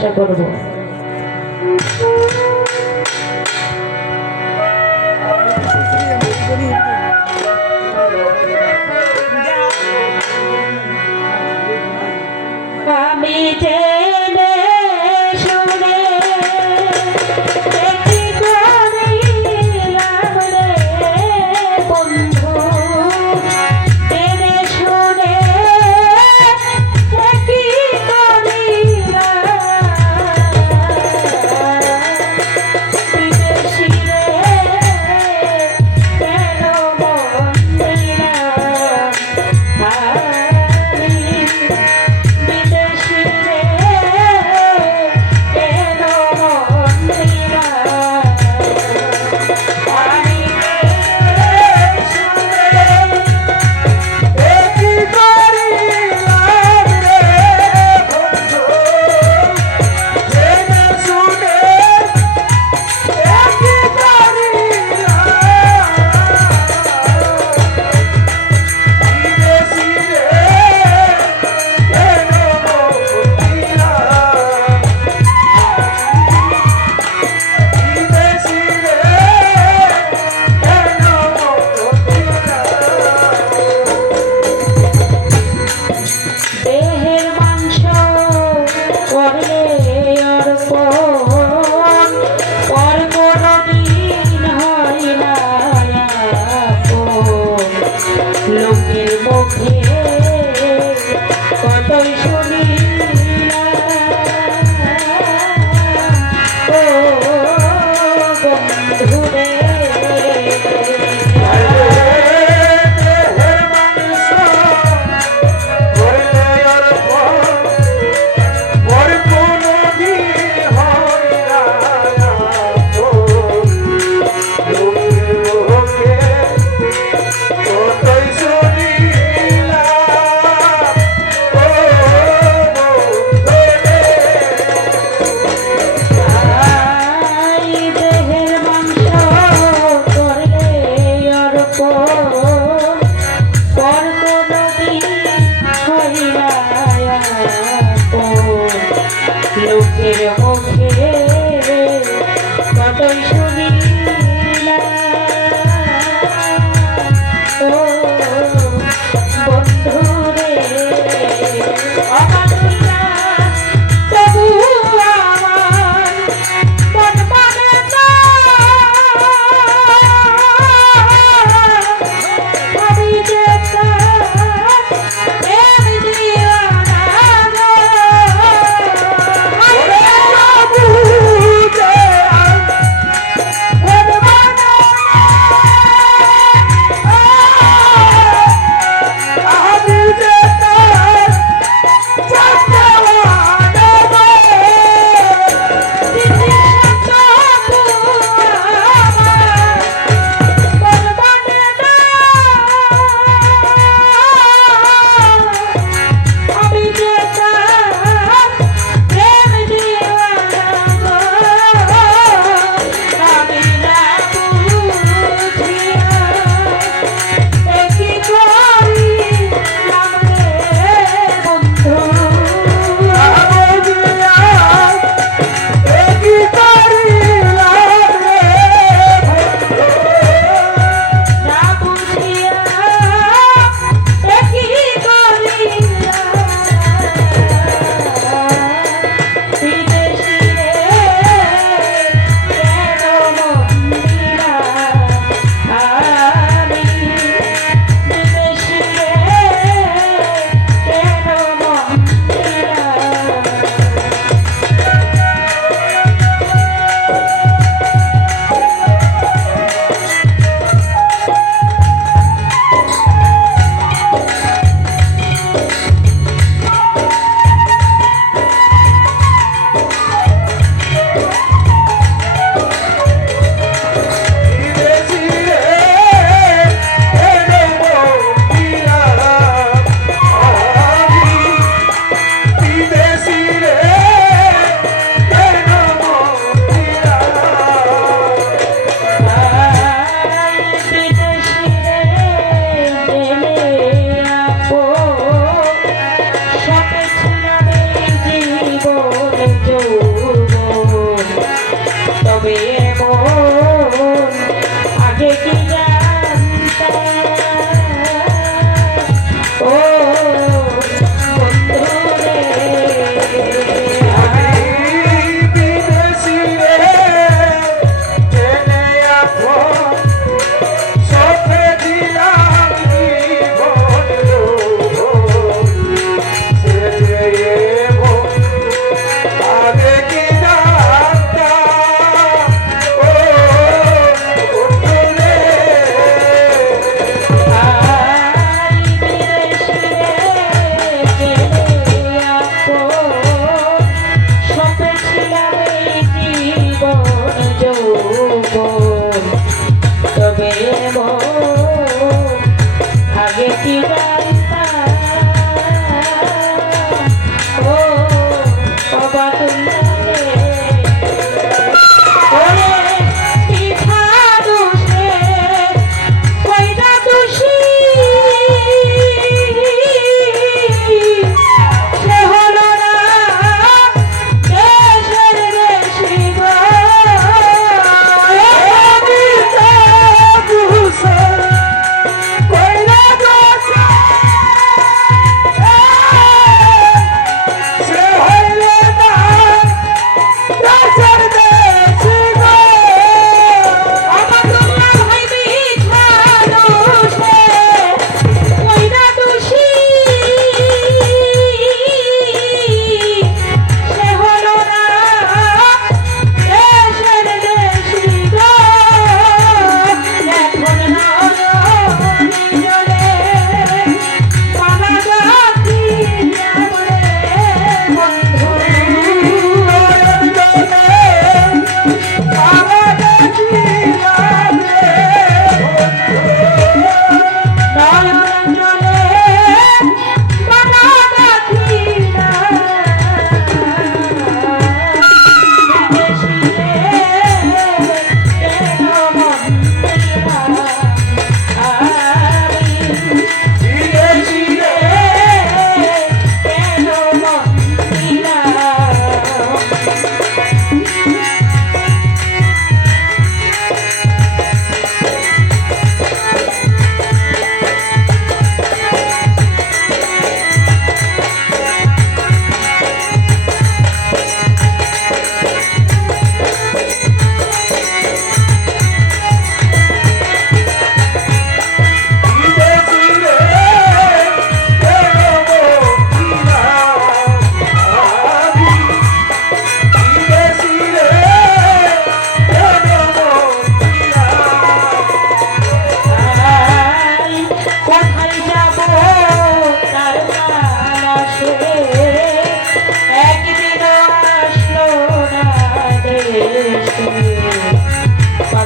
চেষ্টা করব।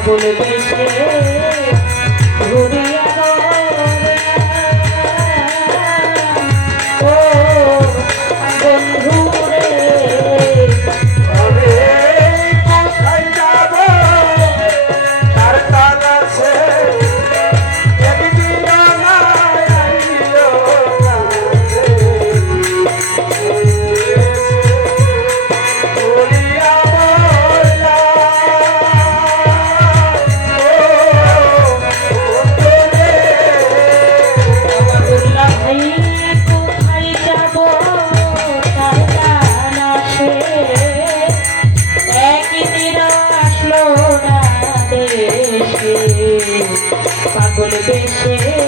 পাগল বেশে দেশে পাগল বেশে